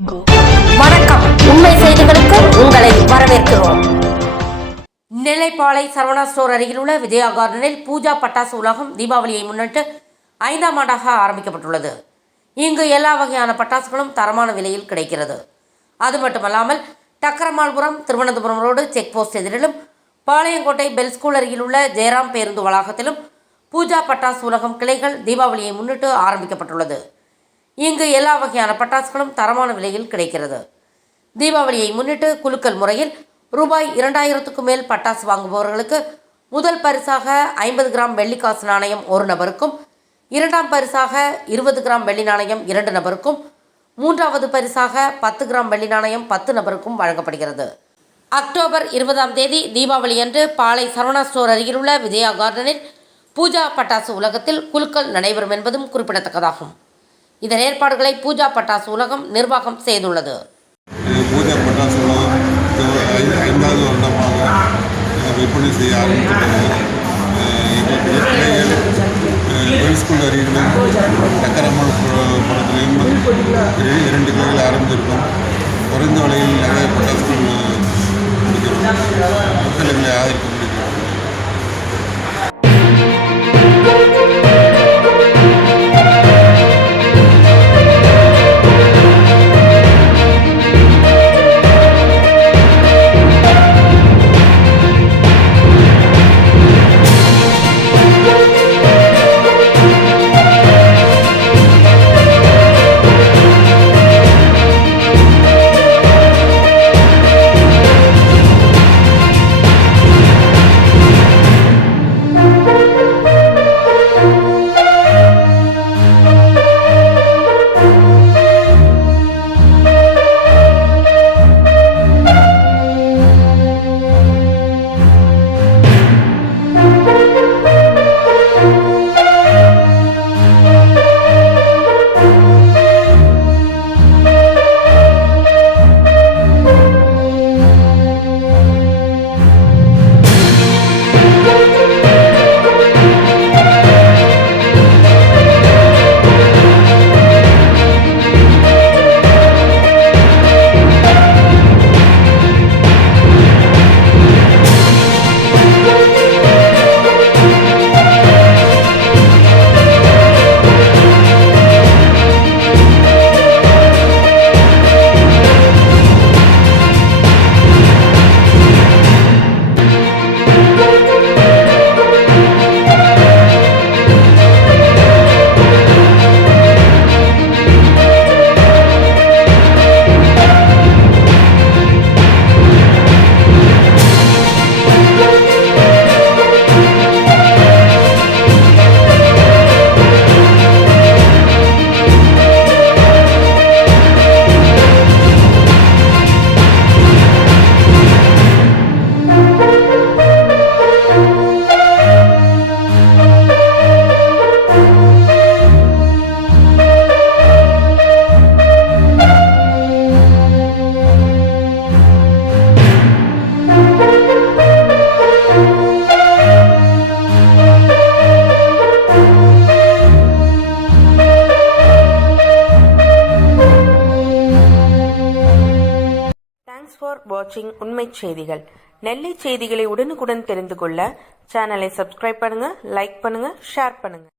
வணக்கம், உண்மை செய்திகளுக்கு உங்களை வரவேற்கிறோம். நெல்லைப்பாளை சரவணா ஸ்டோர் அருகில் உள்ள விஜயா கார்டனில் பூஜா பட்டாசு உலகம் தீபாவளியை முன்னிட்டு 5ஆம் ஆண்டாக ஆரம்பிக்கப்பட்டுள்ளது. இங்கு எல்லா வகையான பட்டாசுகளும் தரமான விலையில் கிடைக்கிறது. அது மட்டுமல்லாமல் Takkaramalpuram Thiruvananthapuram road check post எதிரிலும் பாளையங்கோட்டை பெல் ஸ்கூல் அருகில் உள்ள ஜெயராம் பேருந்து வளாகத்திலும் பூஜா பட்டாசு உலகம் கிளைகள் தீபாவளியை முன்னிட்டு ஆரம்பிக்கப்பட்டுள்ளது. இங்கு எல்லா வகையான பட்டாசுகளும் தரமான விலையில் கிடைக்கிறது. தீபாவளியை முன்னிட்டு குலுக்கல் முறையில் ரூபாய் 2000க்கும் மேல் பட்டாசு வாங்குபவர்களுக்கு முதல் பரிசாக 50 கிராம் வெள்ளிக்காசு நாணயம் ஒரு நபருக்கும், இரண்டாம் பரிசாக 20 கிராம் வெள்ளி நாணயம் 2 நபருக்கும், மூன்றாவது பரிசாக 10 கிராம் வெள்ளி நாணயம் 10 நபருக்கும் வழங்கப்படுகிறது. அக்டோபர் 20ஆம் தேதி தீபாவளி அன்று பாளை சரவணா ஸ்டோர் அருகில் உள்ள விஜயா கார்டனில் பூஜா பட்டாசு உலகத்தில் குலுக்கல் நடைபெறும் என்பதும் குறிப்பிடத்தக்கதாகும். இதன் ஏற்பாடுகளை பூஜா பட்டாசு உலகம் நிர்வாகம் செய்துள்ளது. பூஜா பட்டாசு உலகம் 5வது வருடமாக விற்பனை செய்ய ஆரம்பித்துள்ளது. பெல் ஸ்கூல் அருகிலும் டக்கரம்மாள் படத்திலையும் 2 கிளைகள் ஆரம்பித்திருக்கும். குறைந்த விலையில் நிறைய பட்டாசுகள் கொடுக்கிறோம். மக்களுங்களை ஆதரிக்க முடியும். ஃபார் வாட்சிங் உண்மை செய்திகள். நெல்லை செய்திகளை உடனுக்குடன் தெரிந்து கொள்ள சேனலை சப்ஸ்கிரைப் பண்ணுங்க, லைக் பண்ணுங்க, ஷேர் பண்ணுங்க.